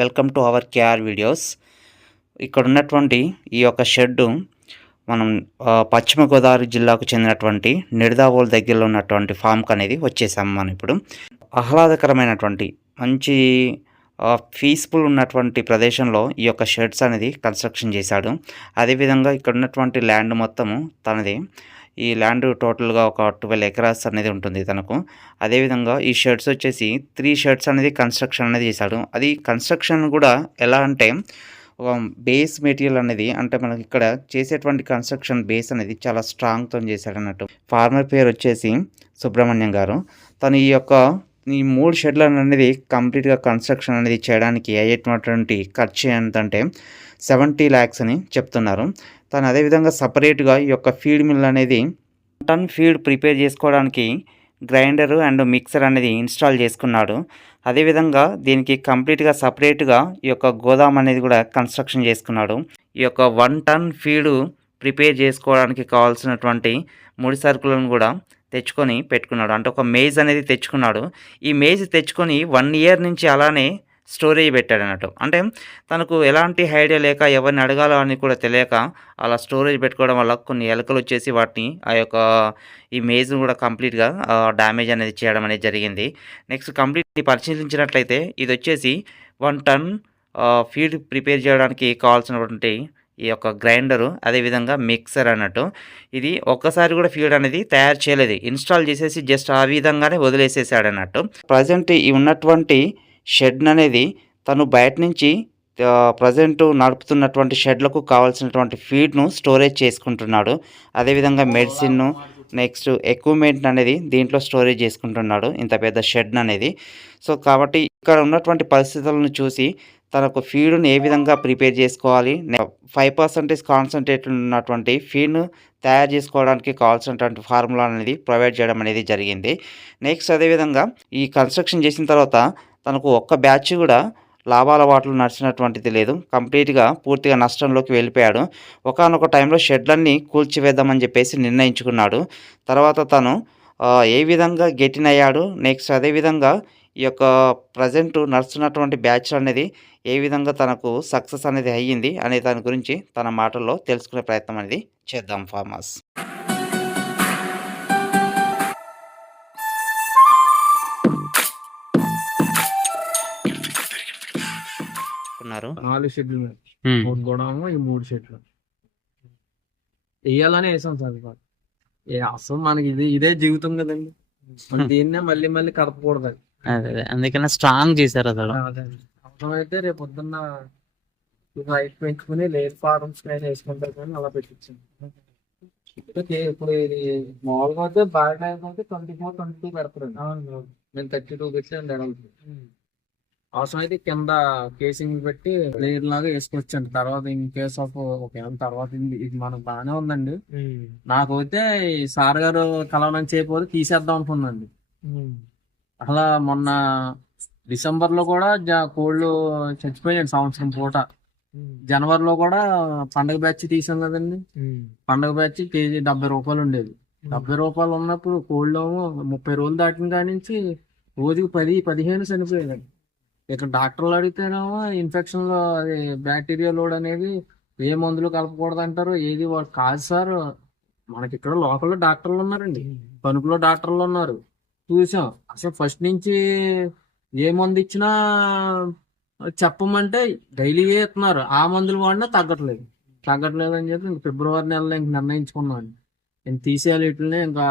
Welcome to our KR videos. ఇక్కడ ఉన్నటువంటి ఈ యొక్క షెడ్డు మనం పశ్చిమ గోదావరి జిల్లాకు చెందినటువంటి నిడదావోలు దగ్గరలో ఉన్నటువంటి ఫామ్కి అనేది వచ్చేసాం మనం ఇప్పుడు. ఆహ్లాదకరమైనటువంటి మంచి పీస్ఫుల్ ఉన్నటువంటి ప్రదేశంలో ఈ యొక్క షెడ్స్ అనేది కన్స్ట్రక్షన్ చేశాడు. అదేవిధంగా ఇక్కడ ఉన్నటువంటి ల్యాండ్ మొత్తము తనది ఈ ల్యాండ్ టోటల్గా ఒక ట్వెల్వ్ ఎకరాస్ అనేది ఉంటుంది తనకు. అదేవిధంగా ఈ షర్ట్స్ వచ్చేసి త్రీ షర్ట్స్ అనేది కన్స్ట్రక్షన్ అనేది చేశాడు. అది కన్స్ట్రక్షన్ కూడా ఎలా అంటే ఒక బేస్ మెటీరియల్ అనేది అంటే మనకి ఇక్కడ చేసేటువంటి కన్స్ట్రక్షన్ బేస్ అనేది చాలా స్ట్రాంగ్తో చేశాడు అన్నట్టు. ఫార్మర్ పేరు వచ్చేసి సుబ్రహ్మణ్యం గారు. తను ఈ యొక్క ఈ మూడు షెడ్లు అనేది కంప్లీట్గా కన్స్ట్రక్షన్ అనేది చేయడానికి అయ్యేటటువంటి ఖర్చు ఎంతంటే సెవెంటీ ల్యాక్స్ అని చెప్తున్నారు. తను అదేవిధంగా సపరేట్గా ఈ యొక్క ఫీడ్ మిల్ అనేది టన్ ఫీడ్ ప్రిపేర్ చేసుకోవడానికి గ్రైండర్ అండ్ మిక్సర్ అనేది ఇన్స్టాల్ చేసుకున్నాడు. అదేవిధంగా దీనికి కంప్లీట్గా సపరేట్గా ఈ యొక్క గోదాం అనేది కూడా కన్స్ట్రక్షన్ చేసుకున్నాడు. ఈ యొక్క వన్ టన్ ఫీడ్ ప్రిపేర్ చేసుకోవడానికి కావాల్సినటువంటి ముడి సరుకులను కూడా తెచ్చుకొని పెట్టుకున్నాడు. అంటే ఒక మేజ్ అనేది తెచ్చుకున్నాడు. ఈ మేజ్ తెచ్చుకొని వన్ ఇయర్ నుంచి అలానే స్టోరేజ్ పెట్టాడు అన్నట్టు అంటే తనకు ఎలాంటి ఐడియా లేక ఎవరిని అడగాలో అని కూడా తెలియక అలా స్టోరేజ్ పెట్టుకోవడం వల్ల కొన్ని ఎలకలు వచ్చేసి వాటిని ఆ యొక్క ఈ మేజ్ను కూడా కంప్లీట్గా డ్యామేజ్ అనేది చేయడం అనేది జరిగింది. నెక్స్ట్ కంప్లీట్ పరిశీలించినట్లయితే ఇది వచ్చేసి వన్ టన్ ఫీడ్ ప్రిపేర్ చేయడానికి కావాల్సినటువంటి ఈ యొక్క గ్రైండరు అదేవిధంగా మిక్సర్ అన్నట్టు. ఇది ఒక్కసారి కూడా ఫీడ్ అనేది తయారు చేయలేదు. ఇన్స్టాల్ చేసేసి జస్ట్ ఆ విధంగానే వదిలేసేసాడు అన్నట్టు ప్రజెంట్ ఈ ఉన్నటువంటి షెడ్ అనేది తను బయట నుంచి ప్రజెంట్ నడుపుతున్నటువంటి షెడ్లకు కావాల్సినటువంటి ఫీడ్ను స్టోరేజ్ చేసుకుంటున్నాడు. అదేవిధంగా మెడిసిన్ నెక్స్ట్ ఎక్విప్మెంట్ అనేది దీంట్లో స్టోరేజ్ చేసుకుంటున్నాడు ఇంత పెద్ద షెడ్ అనేది. సో కాబట్టి ఇక్కడ ఉన్నటువంటి పరిస్థితులను చూసి తనకు ఫీడ్ను ఏ విధంగా ప్రిపేర్ చేసుకోవాలి ఫైవ్ పర్సెంటేజ్ కాన్సన్ట్రేట్ ఉన్నటువంటి ఫీడ్ను తయారు చేసుకోవడానికి కావాల్సినటువంటి ఫార్ములా అనేది ప్రొవైడ్ చేయడం అనేది జరిగింది. నెక్స్ట్ అదేవిధంగా ఈ కన్స్ట్రక్షన్ చేసిన తర్వాత తనకు ఒక్క బ్యాచ్ కూడా లాభాల వాటలు నడిచినటువంటిది లేదు. కంప్లీట్గా పూర్తిగా నష్టంలోకి వెళ్ళిపోయాడు. ఒకనొక టైంలో షెడ్లన్నీ కూల్చివేద్దామని చెప్పేసి నిర్ణయించుకున్నాడు. తర్వాత తను ఏ విధంగా గెటిన్ అయ్యాడు నెక్స్ట్ అదేవిధంగా ఈ యొక్క ప్రజెంట్ నడుస్తున్నటువంటి బ్యాచ్ అనేది ఏ విధంగా తనకు సక్సెస్ అనేది అయ్యింది అనే దాని గురించి తన మాటల్లో తెలుసుకునే ప్రయత్నం అనేది చేద్దాం ఫార్మర్స్. ఉన్నారు నాలుగు షెడ్లు మూడు గోడౌన్ ఈ మూడు షెడ్లు. వేయాలనే వేసాం సార్. ఏ అసలు మనకి ఇది ఇదే జీవితం కదండి. దీన్నే మళ్ళీ మళ్ళీ కదపకూడదు అది. అదే అదే. అందుకనే స్ట్రాంగ్ చేశారు అసలు. అవసరమైతే రేపు పొద్దున్న రైట్ పెంచుకుని లేట్ ఫార్మ్స్ వేసుకుంటారు కానీ అలా పెట్టించాను ఓకే, ఇప్పుడు ఇది మామూలుగా అయితే బాగా టైం అయితే ట్వంటీ ఫోర్ ట్వంటీ టూ పెడతారు నేను థర్టీ టూ పెట్టాను అవసరం అయితే కింద కేసింగ్ పెట్టి లేయర్ లాగా వేసుకొచ్చండి. తర్వాత ఇన్ కేస్ ఆఫ్ ఒకవేళ తర్వాత ఇది మనకు బాగానే ఉందండి. నాకు అయితే ఈ సార్ గారు కలవడం చేయకపోతే తీసేద్దాం అనుకున్నాండి అలా మొన్న డిసెంబర్లో కూడా కోళ్ళు చచ్చిపోయాడు సంవత్సరం పూట. జనవరిలో కూడా పండగ బ్యాచ్ తీసాం కదండి. పండగ బ్యాచ్ కేజీ డెబ్బై రూపాయలు ఉండేది. డెబ్బై రూపాయలు ఉన్నప్పుడు కోళ్ళు ముప్పై రోజులు దాటిన కాడి నుంచి రోజుకి పది పదిహేను చనిపోయాయి ఇక్కడ డాక్టర్లు అడిగితేనేమో ఇన్ఫెక్షన్లో అది బ్యాక్టీరియా లోడ్ అనేది ఏ మందులు కలపకూడదు అంటారు ఏది వాళ్ళు కాదు సార్. మనకి ఇక్కడ లోకల్లో డాక్టర్లు ఉన్నారండి. పనుకులో డాక్టర్లు ఉన్నారు. చూసాం. అసలు ఫస్ట్ నుంచి ఏ మందు ఇచ్చినా చెప్పమంటే డైలీ ఇస్తున్నారు. ఆ మందులు వాడినా తగ్గట్లేదు. తగ్గట్లేదు అని చెప్పి ఫిబ్రవరి నెలలో ఇంక నిర్ణయించుకున్నాను నేను తీసేయాలి వీటిని ఇంకా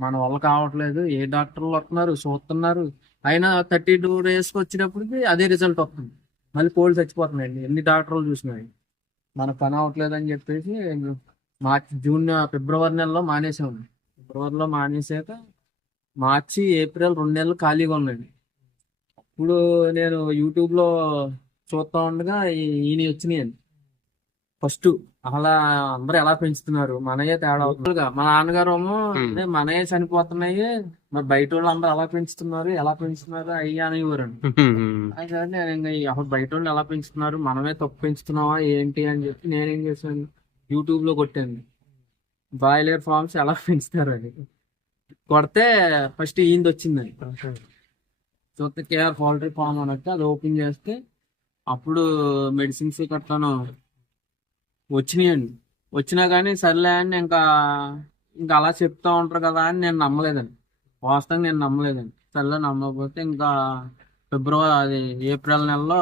మన వల్ల కావట్లేదు. ఏ డాక్టర్లు వస్తున్నారు? చూస్తున్నారు. అయినా థర్టీ టూ డేస్కి వచ్చేటప్పటికి అదే రిజల్ట్ వస్తుంది. మళ్ళీ కోల్డ్ చచ్చిపోతున్నాయండి. ఎన్ని డాక్టర్లు చూసినాయి మనకు పని అవ్వట్లేదని చెప్పేసి మార్చి జూన్ ఫిబ్రవరి నెలలో మానేసాము. ఫిబ్రవరిలో మానేసాక మార్చి ఏప్రిల్ రెండు నెలలు ఖాళీగా ఉన్నాయండి. ఇప్పుడు నేను యూట్యూబ్లో చూస్తూ ఉండగా ఈయన వచ్చినాయండి. ఫస్ట్ అలా అందరూ ఎలా పెంచుతున్నారు? మనయే తేడా అవుతుందిగా. మా నాన్నగారు ఏమో Hmm. "అరే, మనయే చనిపోతున్నాయి మరి బయట వాళ్ళు అందరూ ఎలా పెంచుతున్నారు ఎలా పెంచుతున్నారు అయ్యి అనేవారండి అయితే నేను ఇంకా అసలు బయట వాళ్ళు ఎలా పెంచుతున్నారు మనమే తప్పు పెంచుతున్నావా ఏంటి అని చెప్పి నేనేం చేశాను యూట్యూబ్లో కొట్టాను. బాయిలర్ ఫార్మ్స్ ఎలా పెంచుతారు అని. కొడితే ఫస్ట్ ఈంది వచ్చిందండి. చూస్తే కేఆర్ పౌల్ట్రీ ఫార్మ్ అన్నట్టు అది ఓపెన్ చేస్తే అప్పుడు మెడిసిన్స్ కట్టాను. వచ్చినాయండి. వచ్చినా కానీ సర్లే అని ఇంకా ఇంకా అలా చెప్తా ఉంటారు కదా అని నేను నమ్మలేదండి. వాస్తవంగా నేను నమ్మలేదండి. సర్లే నమ్మకపోతే ఇంకా ఫిబ్రవరి అది ఏప్రిల్ నెలలో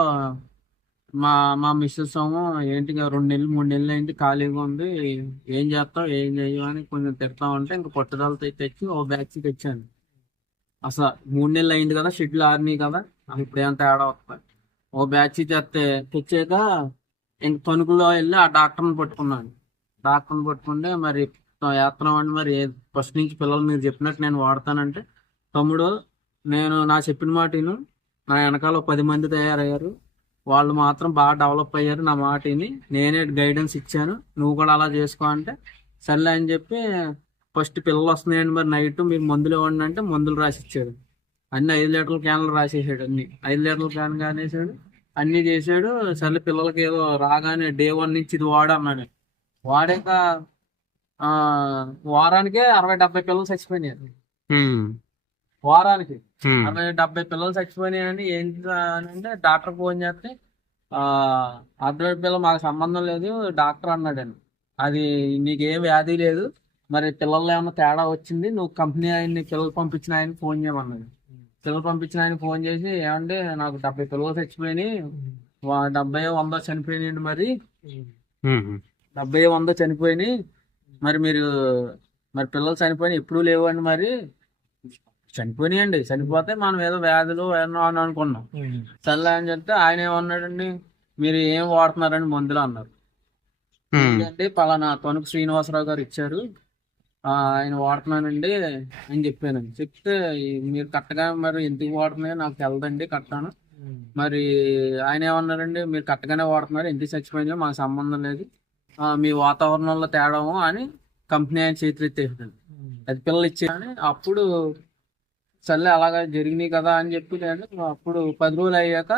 మా మా మిస్సెస్ ఏమో ఏంటి రెండు నెలలు మూడు నెలలు ఏంటి ఖాళీగా ఉంది. ఏం చేస్తావు ఏం చేయవు అని కొంచెం తిడతా ఉంటే ఇంకా పట్టుదలతో తెచ్చి ఓ బ్యాచ్ తెచ్చాను. అసలు మూడు నెలలు అయింది కదా షెడ్యూల్ ఆర్మీ కదా ఇప్పుడు ఏం తేడా వస్తుంది. ఓ బ్యాచ్ తెస్తే తెచ్చాక ఇంక తణుకులో వెళ్ళి ఆ డాక్టర్ని పట్టుకున్నాను. డాక్టర్ని పట్టుకుంటే మరి వేస్తున్నామండి మరి ఫస్ట్ నుంచి పిల్లలు మీరు చెప్పినట్టు నేను వాడతానంటే తమ్ముడు నేను నా చెప్పిన మాట విను. నా వెనకాల పది మంది తయారయ్యారు. వాళ్ళు మాత్రం బాగా డెవలప్ అయ్యారు నా మాట విని. నేనే గైడెన్స్ ఇచ్చాను. నువ్వు కూడా అలా చేసుకో అంటే సర్లే అని చెప్పి ఫస్ట్ పిల్లలు వస్తున్నాయండి మరి నైట్ మీరు మందులు ఇవ్వండి అంటే మందులు రాసి ఇచ్చాడు అన్ని ఐదు లీటర్ల క్యాన్లు రాసేసాడు అన్ని. ఐదు లీటర్ల క్యాన్ కానేసాడు. అన్ని చేశాడు. సర్లే పిల్లలకి ఏదో రాగానే డే వన్ నుంచి ఇది వాడు అన్నాడు. వాడాక ఆ, వారానికే అరవై డెబ్బై పిల్లలు చచ్చిపోయినాయి. వారానికి అరవై డెబ్బై పిల్లలు చచ్చిపోయినాయని ఏంటి అని అంటే డాక్టర్ ఫోన్ చేస్తే ఆ అరవై పిల్లలు మాకు సంబంధం లేదు డాక్టర్ అన్నాడండి అది నీకేం వ్యాధి లేదు. మరి పిల్లల్లో ఏమన్నా తేడా వచ్చింది? నువ్వు కంపెనీ ఆయన్ని పిల్లలు పంపించిన ఆయన ఫోన్ చేయమన్నాడు. పిల్లలు పంపించిన ఆయన ఫోన్ చేసి ఏమంటే నాకు డెబ్బై పిల్లలు చచ్చిపోయినాయి. డెబ్బై వంద చనిపోయినాయండి మరి. డెబ్బై వంద చనిపోయినాయి. మరి మీరు మరి పిల్లలు చనిపోయినాయి. ఎప్పుడు లేవండి మరి. చనిపోయినాయండి. చనిపోతే మనం ఏదో వ్యాధులు ఏమో అని అనుకున్నాం. సర్లే అని చెప్తే ఆయన ఏమన్నాడండి మీరు ఏం వాడుతున్నారండి మందులు అన్నారు. అంటే పలానా తణుకు శ్రీనివాసరావు గారు ఇచ్చారు. ఆయన వాడుతున్నానండి అని చెప్పానండి. చెప్తే మీరు కరెక్ట్గా మరి ఎందుకు వాడుతున్నాయో నాకు తెలదండి కట్టాను. మరి ఆయన ఏమన్నారండి మీరు కరెక్ట్గానే వాడుతున్నారు ఎందుకు చచ్చిపోయిందో మాకు సంబంధం లేదు. మీ వాతావరణంలో తేడము అని కంపెనీ ఆయన చేతులు ఎత్తేసాడు అది పిల్లలు ఇచ్చే అప్పుడు సర్లే అలాగా జరిగినాయి కదా అని చెప్పి నేను అప్పుడు పది రోజులు అయ్యాక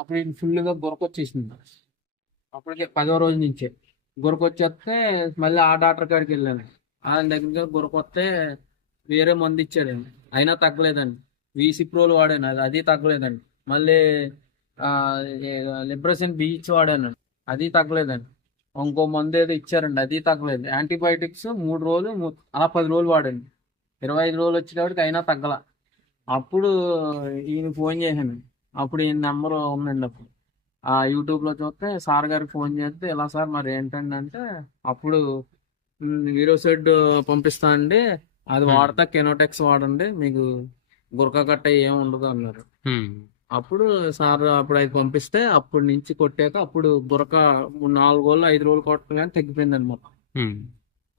అప్పుడు ఫుల్గా గొరకొచ్చేసింది అప్పటికే పదో రోజు నుంచే. గురకొచ్చేస్తే మళ్ళీ ఆ డాక్టర్ కాడికి వెళ్ళాను. ఆయన దగ్గరికి గురకొస్తే వేరే మందు ఇచ్చాడండి. అయినా తగ్గలేదండి. వీసీ ప్రోలు వాడాను. అది అది తగ్గలేదండి. మళ్ళీ లిబ్రసిన్ బీచ్ వాడాను. అది తగ్గలేదండి. ఇంకో మందు ఏదో ఇచ్చారండి. అది తగ్గలేదు. యాంటీబయాటిక్స్ మూడు రోజులు అలా పది రోజులు వాడండి ఇరవై ఐదు రోజులు వచ్చేటప్పటికి అయినా తగ్గల. అప్పుడు ఈయన ఫోన్ చేశాను. అప్పుడు ఈయన నెంబర్ ఉందండి అప్పుడు. యూట్యూబ్లో చూస్తే సార్ గారికి ఫోన్ చేస్తే ఇలా సార్ మరి ఏంటండి? అంటే అప్పుడు వీరోసెడ్ పంపిస్తా అండి. అది. వాడతా కెనోటెక్స్ వాడండి. మీకు గురక గట్ట ఏం ఉండదు అన్నారు. అప్పుడు సార్ అప్పుడు అది పంపిస్తే అప్పటి నుంచి కొట్టాక అప్పుడు గురక మూడు నాలుగు రోజులు ఐదు రోజులు కొట్టగానే తగ్గిపోయింది అనమాట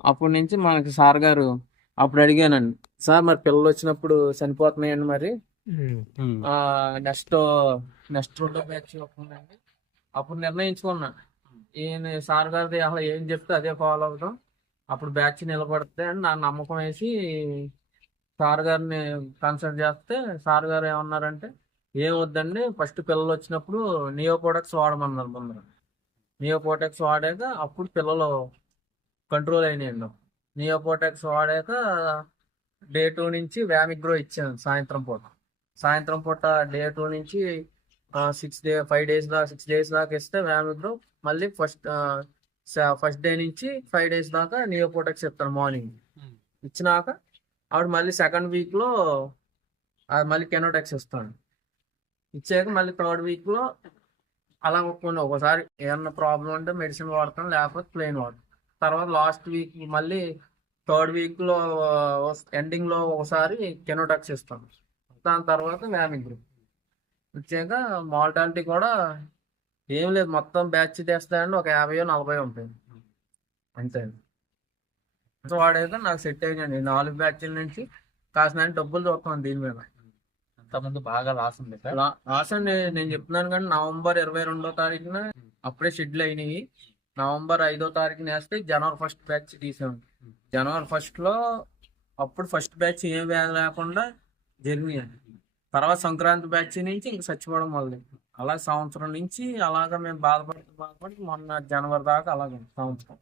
అప్పటి నుంచి మనకి సార్ గారు అప్పుడు అడిగానండి సార్ మరి పిల్లలు వచ్చినప్పుడు చనిపోతున్నాయండి మరి? ఆ నెక్స్ట్ నెక్స్ట్ రెండో బ్యాచ్ వస్తుందండి అప్పుడు నిర్ణయించుకున్నాను ఈయన సార్ గారిది అసలు ఏం చెప్తే అదే ఫాలో అవుతాం అప్పుడు బ్యాచ్ నిలబడితే అని నా నమ్మకం వేసి సార్ గారిని కన్సల్ట్ చేస్తే సార్ గారు ఏమన్నారంటే ఏం వద్దండి ఫస్ట్ పిల్లలు వచ్చినప్పుడు నియో ప్రొడక్ట్స్ వాడమన్నారు ముందర. నియో ప్రొడక్ట్స్ వాడాక అప్పుడు పిల్లలు కంట్రోల్ అయినాయండి. నియో ప్రొడక్ట్స్ వాడాక డే టూ నుంచి వ్యామిగ్రో ఇచ్చాను సాయంత్రం పూట. సాయంత్రం పూట డే టూ నుంచి సిక్స్ డే ఫైవ్ డేస్ దాకా సిక్స్ డేస్ దాకా ఇస్తే వ్యామిగ్రో మళ్ళీ ఫస్ట్ ఫస్ట్ డే నుంచి ఫైవ్ డేస్ దాకా నియో ప్రొటెక్ట్స్ చెప్తాను మార్నింగ్ ఇచ్చినాక ఆవిడ మళ్ళీ సెకండ్ వీక్లో ఆ మళ్ళీ కెనోటెక్స్ ఇస్తాను. ఇచ్చాక మళ్ళీ థర్డ్ వీక్లో అలా కొన్ని ఒకసారి ఏమన్నా ప్రాబ్లం ఉంటే మెడిసిన్ వాడతాం లేకపోతే ప్లేన్ వాడతాం. తర్వాత లాస్ట్ వీక్ మళ్ళీ థర్డ్ వీక్లో ఎండింగ్లో ఒకసారి కెనోటాక్స్ ఇస్తాం దాని తర్వాత వ్యామింగ్ వచ్చాక మార్టాలిటీ కూడా ఏం లేదు మొత్తం బ్యాచ్ తెస్తాయండి ఒక యాభై నలభై ఉంటాయి. అంతే. సో వాడైతే నాకు సెట్ అయ్యిందండి నాలుగు బ్యాచ్ల నుంచి కాసిన డబ్బులు చూస్తాను దీని మీద. అంతమంది బాగా లాస్ ఉంది సార్. లా- లాస్ట్ అండి. నేను చెప్తున్నాను కానీ నవంబర్ ఇరవై రెండో తారీఖున అప్పుడే షెడ్యూల్ అయినాయి. నవంబర్ ఐదో తారీఖున వేస్తే జనవరి ఫస్ట్ బ్యాచ్ తీసాం. జనవరి ఫస్ట్లో అప్పుడు ఫస్ట్ బ్యాచ్ ఏం లేకుండా జరిగినాయి తర్వాత సంక్రాంతి బ్యాచ్ నుంచి ఇంక చచ్చిపోవడం మొదలు అలా సంవత్సరం నుంచి అలాగా మేము బాధపడుతూ బాధపడి మొన్న జనవరి దాకా అలాగే సంవత్సరం.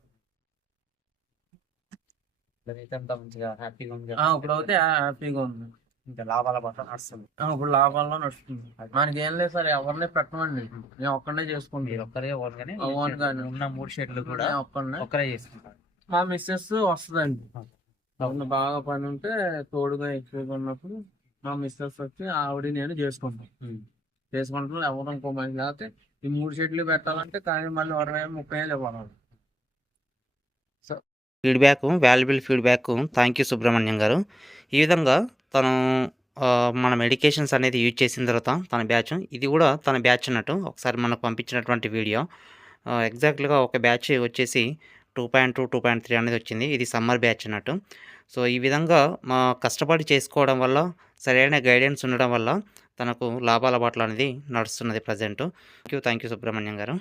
అయితే అంత మంచిగా హ్యాపీగా ఉంది ఆ, ఇప్పుడైతే హ్యాపీగా ఉంది. ఇంకా లాభాల పట్ల నడుస్తుంది. ఇప్పుడు లాభాల్లో నడుస్తుంది. మనకి ఏం లేదు సార్ ఎవరిని పెట్టమండి. నేను ఒక్కడే చేసుకుంటాను ఒక్కరే ఓన్గానే. ఓన్ గానే. ఉన్న మూడు షెడ్లు కూడా ఒక్కడే ఒక్కరే చేసుకుంటారు. మా మిస్సెస్ వస్తుందండి. బాగా పని ఉంటే తోడుగా ఎక్కువగా ఉన్నప్పుడు మా మిస్సెస్ వచ్చి ఆవిడ నేను చేసుకుంటాం. చేసుకుంటాం ఎవరు ఇంకో మంది లేకపోతే ఈ మూడు షెడ్లు పెట్టాలంటే కానీ మళ్ళీ అరవై ముప్పై వేలు ఇవ్వాలి feedback valuable feedback. Thank you Subrahmanyam garu. ఈ విధంగా తను మన మెడికేషన్స్ అనేది యూజ్ చేసిన తర్వాత తన బ్యాచ్ ఇది కూడా తన బ్యాచ్ అన్నట్టు ఒకసారి మనకు పంపించినటువంటి వీడియో. ఎగ్జాక్ట్గా ఒక బ్యాచ్ వచ్చేసి two point two two point three అనేది వచ్చింది. ఇది సమ్మర్ బ్యాచ్ అన్నట్టు. సో ఈ విధంగా మా కష్టపడి చేసుకోవడం వల్ల సరైన గైడెన్స్ ఉండడం వల్ల తనకు లాభాల బాటలు అనేది నడుస్తున్నది present. Thank you thank you Subrahmanyam garu.